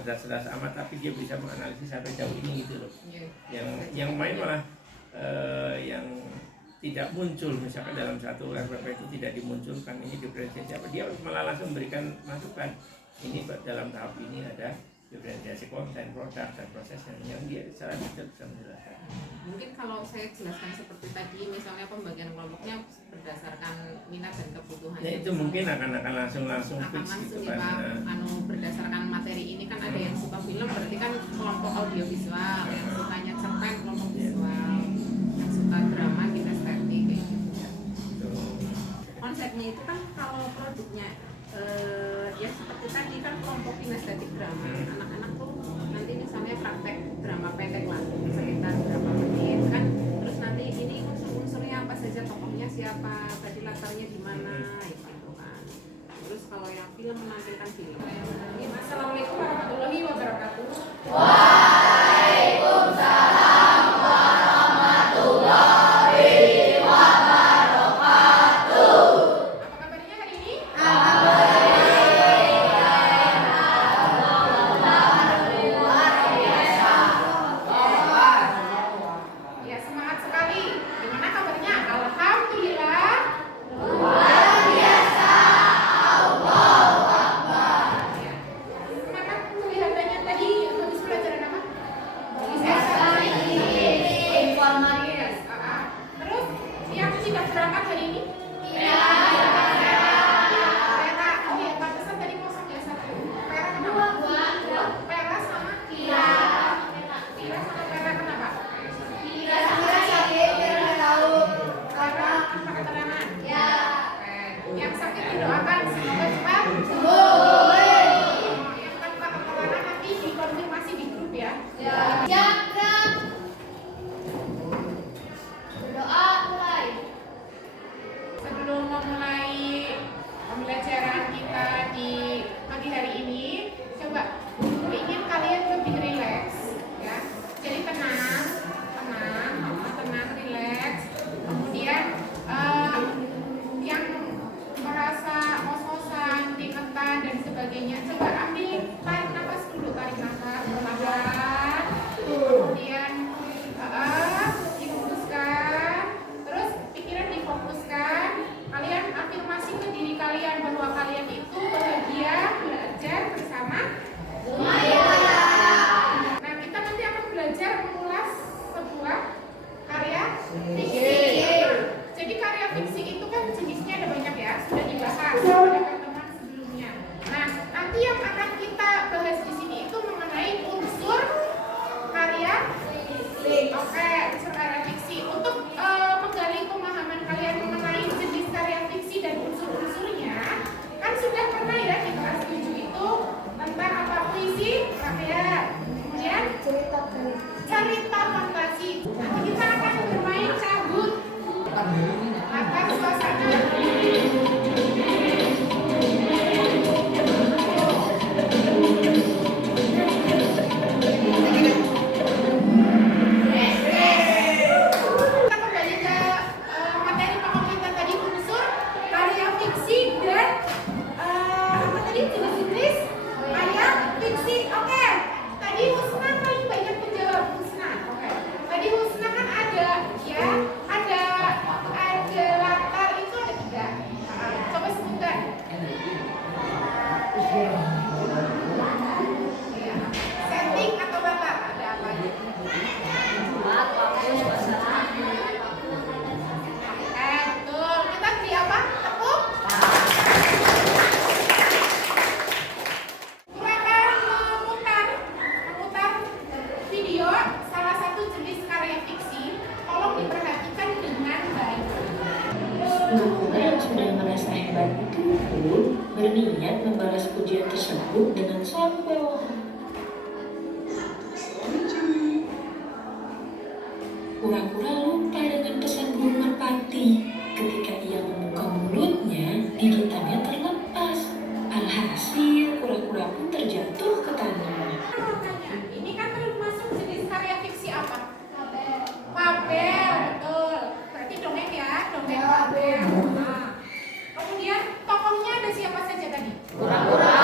cerdas-cerdas amat, tapi dia bisa menganalisis sampai jauh ini gitu loh. Yang main malah yang tidak muncul, misalkan dalam satu RPP itu tidak dimunculkan ini diferensiasi apa, dia malah langsung memberikan masukan ini dalam tahap ini ada diferensiasi konten, produk, dan proses yang dia secara detail bisa menjelaskan. Mungkin kalau saya jelaskan seperti tadi, misalnya pembagian kelompoknya berdasarkan minat dan kebutuhan. Ya itu mungkin akan langsung fix gitu kan. Berdasarkan materi ini kan ada yang suka film, berarti kan kelompok audiovisual, yang sukanya cerpen kelompok visual, yang suka drama kinestetik kayak gitu. Konsepnya itu kan kalau produknya ya seperti tadi kan kelompok kinestetik drama, anak-anak tuh nanti misalnya praktek drama pendek lah sekitar berapa menit kan, terus nanti ini unsur-unsurnya apa saja, tokohnya siapa, tadi latarnya di mana gitu kan. Terus kalau yang film menampilkan film. Assalamualaikum warahmatullahi wabarakatuh. Waalaikumsalam warahmatullahi wabarakatuh. Apa kabarnya hari ini? Ya, semangat sekali. Gimana kabarnya? Alhamdulillah. Luar biasa. Allahu Akbar. Ya. Semangat kelihatannya tadi habis pelajaran apa? Informatif. Terus yang tidak berangkat hari ini? Iya. Pera. Oke, pantesan tadi kosong ya satu. Pera kenapa? Pera sama Iya. Pera sama pera kenapa? Iya, sama sakit biar tahu Karena tanpa keterangan. ya. Oke. Yang sakit didoakan semoga cepat Sembuh. Yang tanpa keterangan nanti dikonfirmasi di grup ya. Jaga. Berdoa mulai. Sebelum memulai pembelajaran kita di pagi hari ini, coba ingin kalian lebih rileks, ya. Jadi tenang, rileks. Kemudian yang merasa ngos-ngosan, keringetan dan sebagainya, coba ambil tarik nafas dulu, tarik nafas perlahan. Kemudian dihembuskan, terus pikiran difokuskan. Kalian afirmasi ke diri kalian bahwa kalian itu bahagia belajar bersama. Nah, kita nanti akan belajar mengulas sebuah karya fiksi. Jadi karya fiksi itu kan jenisnya ada banyak ya, sudah dibahas pada pertemuan sebelumnya. Nah, nanti yang akan kita bahas di sini itu mengenai unsur karya fiksi. Oke, unsur karya fiksi. Untuk menggali pemahaman kalian mengenai jenis karya fiksi dan unsur-unsurnya, kan sudah pernah ya di kelas 7 itu tentang apa? Puisi rakyat. Kemudian cerita fantasi. Nanti kita akan bermain cabut. Agar suasana kita kembali ke materi pokok kita tadi, unsur karya fiksi dan apa tadi, jenis-jenis karya fiksi. Oke, tadi Husna paling banyak menjawab. Husna, oke. Tadi Husna kan ada ya, ada latar itu ada 3. Coba sebutkan. Ya. Setting atau latar ada apa aja? Betul. Kita beri apa? Tepuk. Silakan memutar video salah satu jenis karya fiksi. Tolong diperhatikan dengan baik. Guru yang sudah merasa hebat itu pun berniat membalas pujian tersebut dengan sampai pura-pura lupa dengan pesan guru merpati. Ketika ia membuka mulutnya, gigitannya terlepas. Alhasil, kura-kura pun terjatuh ke tanah. Makanya, ini kan termasuk jenis karya fiksi apa? Fabel, betul. Berarti dongeng ya, dongeng fabel. Nah, kemudian tokohnya ada siapa saja tadi? Kura-kura.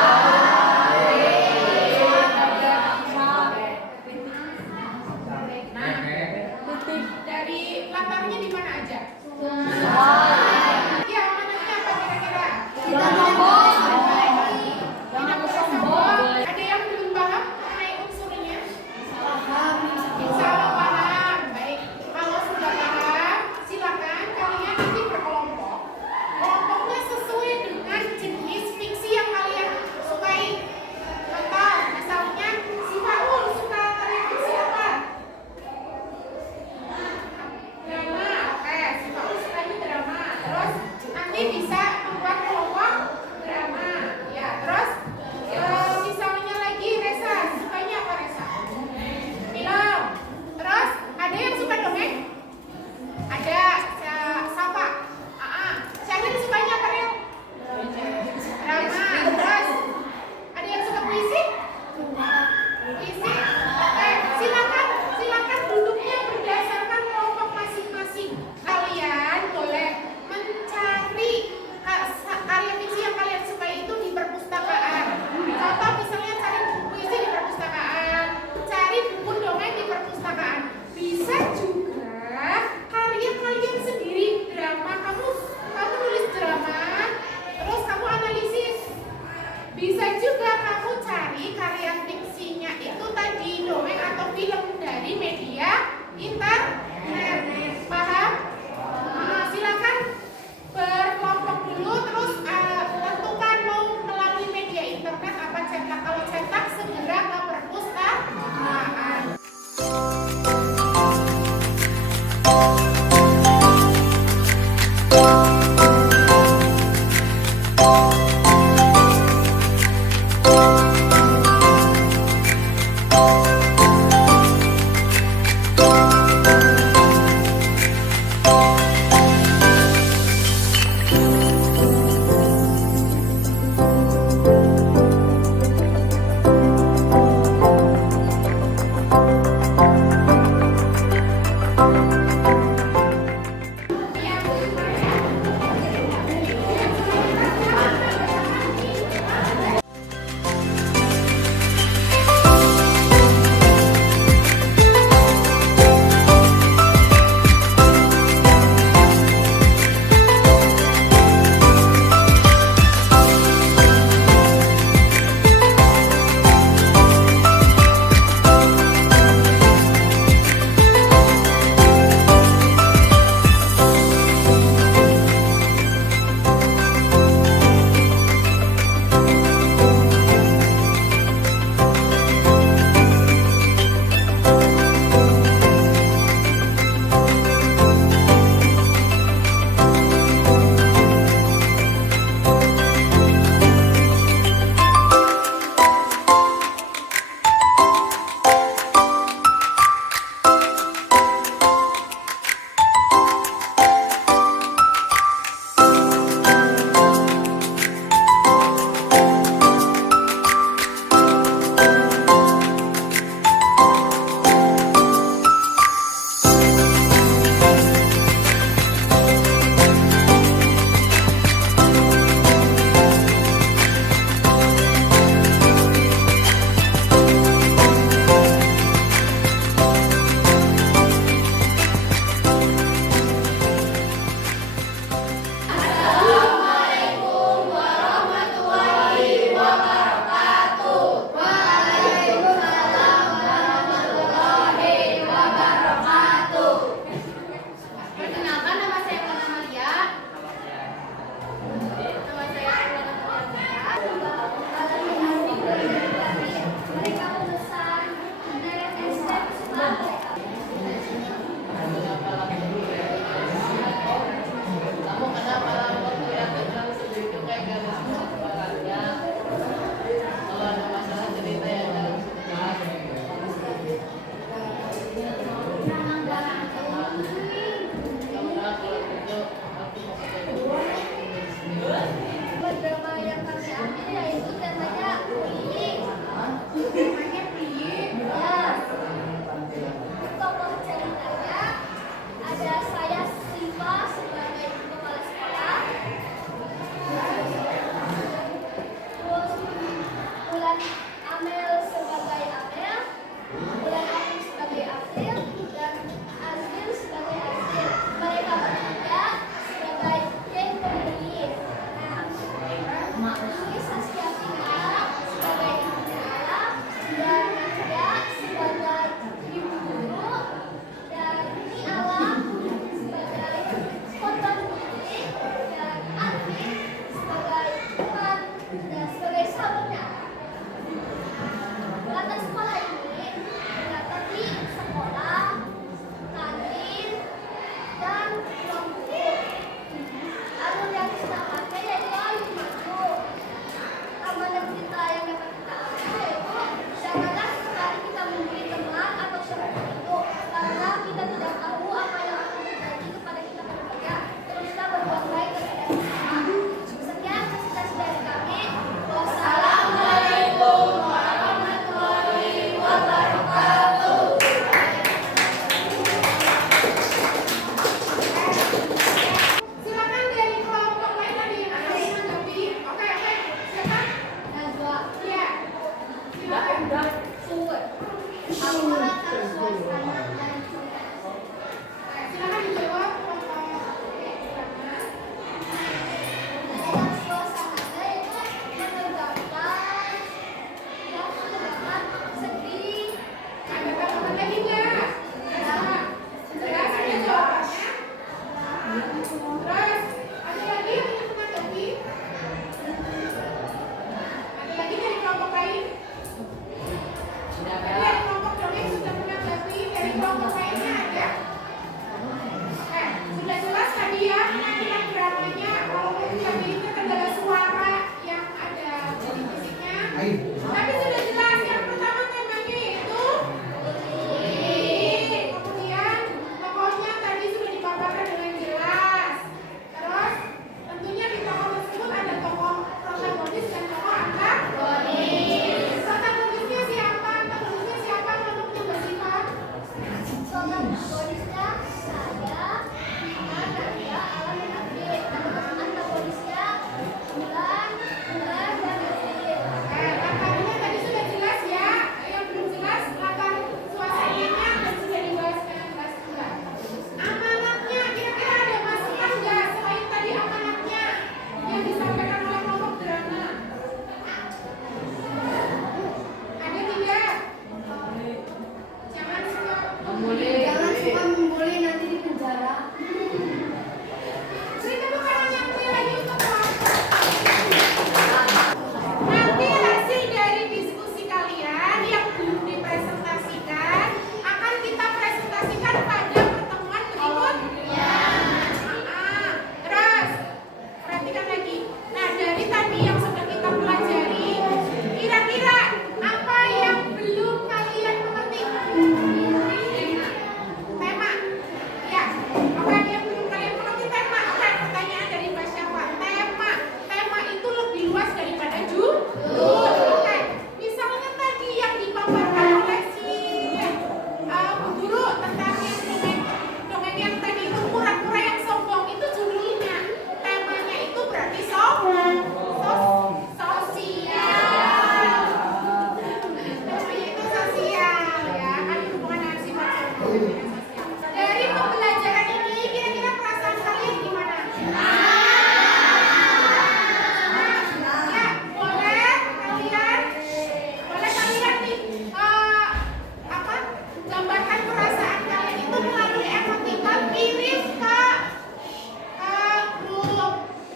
nanti bisa membuat kelompok drama. Ya, terus misalnya lagi Resa, sukanya apa Resa? Film. Terus ada yang suka dongeng? Ada. Siapa? Syahrir sukanya apa Rel? Drama. Terus ada yang suka puisi? Puisi. Oke, silakan duduknya berdasarkan kelompok masing-masing. Kalian boleh mencari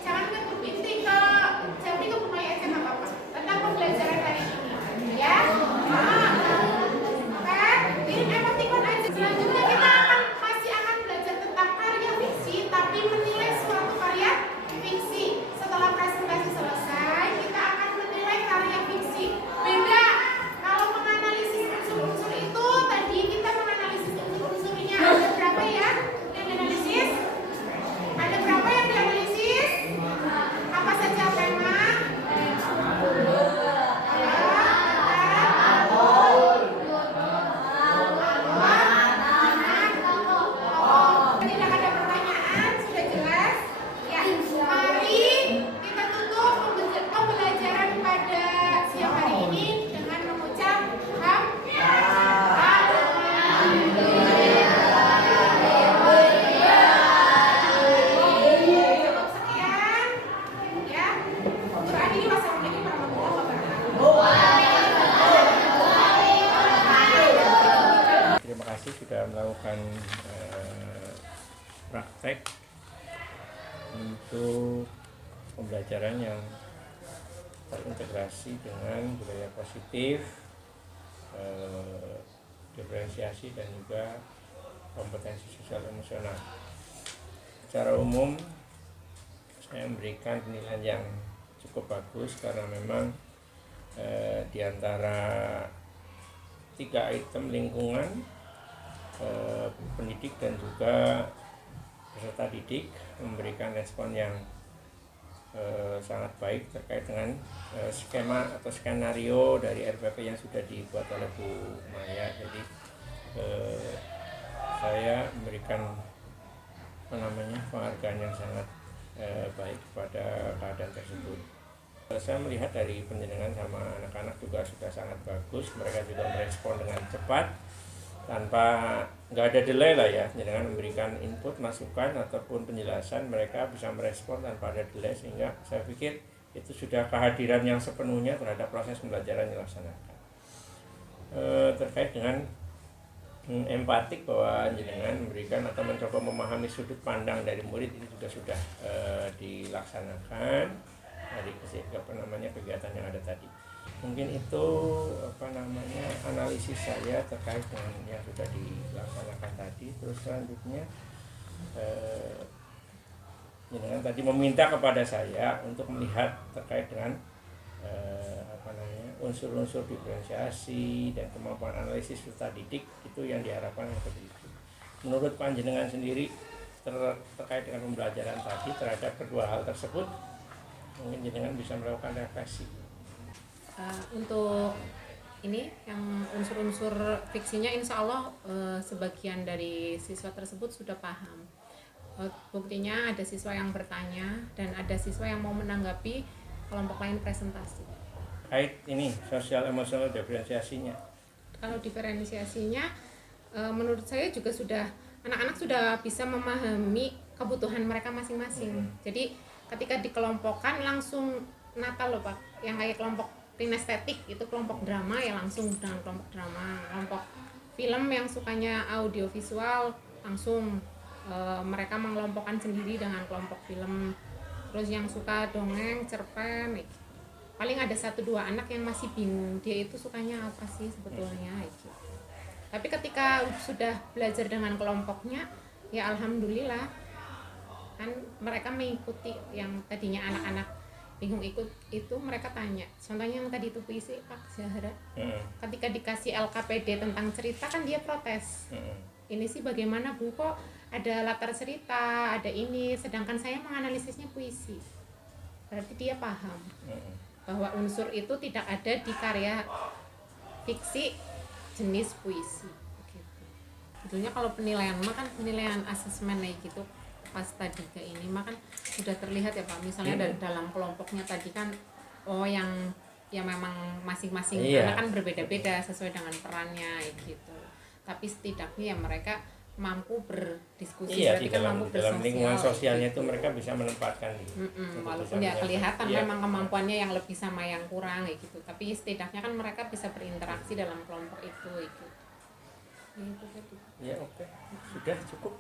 jangan ngetuk inti ke Jati ke Bumai aja nggak apa-apa. Tentang pembelajaran hari ini, ya. Oke, kirim emoticon aja. Selanjutnya kita masih akan belajar tentang karya fiksi, tapi menilai suatu karya fiksi. Setelah presentasi selesai, kita akan menilai karya fiksi. Beda kalau menganalisis unsur-unsur itu, tadi kita menganalisis unsur-unsurnya. Ada berapa ya yang dianalisis? Ada berapa yang dianalisis? Apa saja tema? Tidak ada pertanyaan, sudah jelas? Ya, mari kita tutup pembelajaran pada siang hari ini dengan mengucap cukup sekian. Ya, Quran ini wassalamualaikum warahmatullahi wabarakatuh. Terima kasih sudah melakukan praktek untuk pembelajaran yang terintegrasi dengan budaya positif, diferensiasi dan juga kompetensi sosial emosional. Secara umum saya memberikan penilaian yang cukup bagus karena memang di antara 3 item lingkungan, pendidik dan juga peserta didik memberikan respon yang sangat baik terkait dengan skema atau skenario dari RPP yang sudah dibuat oleh Bu Maya. Jadi saya memberikan penghargaan yang sangat baik kepada keadaan tersebut. Saya melihat dari penjenengan sama anak-anak juga sudah sangat bagus. Mereka juga merespon dengan cepat tanpa nggak ada delay lah ya. Jenengan memberikan input, masukan ataupun penjelasan, mereka bisa merespon tanpa ada delay, sehingga saya pikir itu sudah kehadiran yang sepenuhnya terhadap proses pembelajaran yang dilaksanakan. Terkait dengan empatik bahwa jenengan memberikan atau mencoba memahami sudut pandang dari murid, ini juga sudah dilaksanakan dari kegiatan yang ada tadi. Mungkin itu analisis saya terkait dengan yang sudah dilaksanakan tadi. Terus selanjutnya jenengan tadi meminta kepada saya untuk melihat terkait dengan unsur-unsur diferensiasi dan kemampuan analisis serta didik, itu yang diharapkan seperti itu. Menurut panjenengan sendiri terkait dengan pembelajaran tadi terhadap kedua hal tersebut, mungkin jenengan bisa melakukan refleksi. Untuk ini yang unsur-unsur fiksinya, insya Allah sebagian dari siswa tersebut sudah paham. Buktinya ada siswa yang bertanya dan ada siswa yang mau menanggapi kelompok lain presentasi. Kait ini sosial emosional diferensiasinya. Kalau diferensiasinya menurut saya juga sudah, anak-anak sudah bisa memahami kebutuhan mereka masing-masing. Jadi ketika dikelompokkan langsung Natal loh Pak, yang kayak kelompok kinestetik itu kelompok drama ya langsung dengan kelompok drama, kelompok film yang sukanya audiovisual langsung mereka mengelompokkan sendiri dengan kelompok film. Terus yang suka dongeng, cerpen, paling ada 1-2 anak yang masih bingung dia itu sukanya apa sih sebetulnya gitu. Tapi ketika sudah belajar dengan kelompoknya, ya alhamdulillah kan mereka mengikuti. Yang tadinya anak-anak bingung ikut itu, mereka tanya. Contohnya yang tadi itu puisi Pak Zahra, ketika dikasih LKPD tentang cerita kan dia protes. Ini sih bagaimana Bu, kok ada latar cerita, ada ini, sedangkan saya menganalisisnya puisi. Berarti dia paham bahwa unsur itu tidak ada di karya fiksi jenis puisi gitu. Sebetulnya kalau penilaian mah kan penilaian asesmen gitu pas tadi ke ini mah kan sudah terlihat ya Pak, misalnya dari dalam kelompoknya tadi kan yang memang masing-masing anak kan berbeda-beda sesuai dengan perannya gitu. Tapi setidaknya ya mereka mampu berdiskusi, Iya, berarti di kan dalam, mampu dalam lingkungan bersosial sosialnya gitu. itu mereka bisa menempatkan Walaupun ya kelihatan memang kemampuannya yang lebih sama yang kurang gitu, tapi setidaknya kan mereka bisa berinteraksi dalam kelompok itu gitu. Ya oke. Sudah cukup.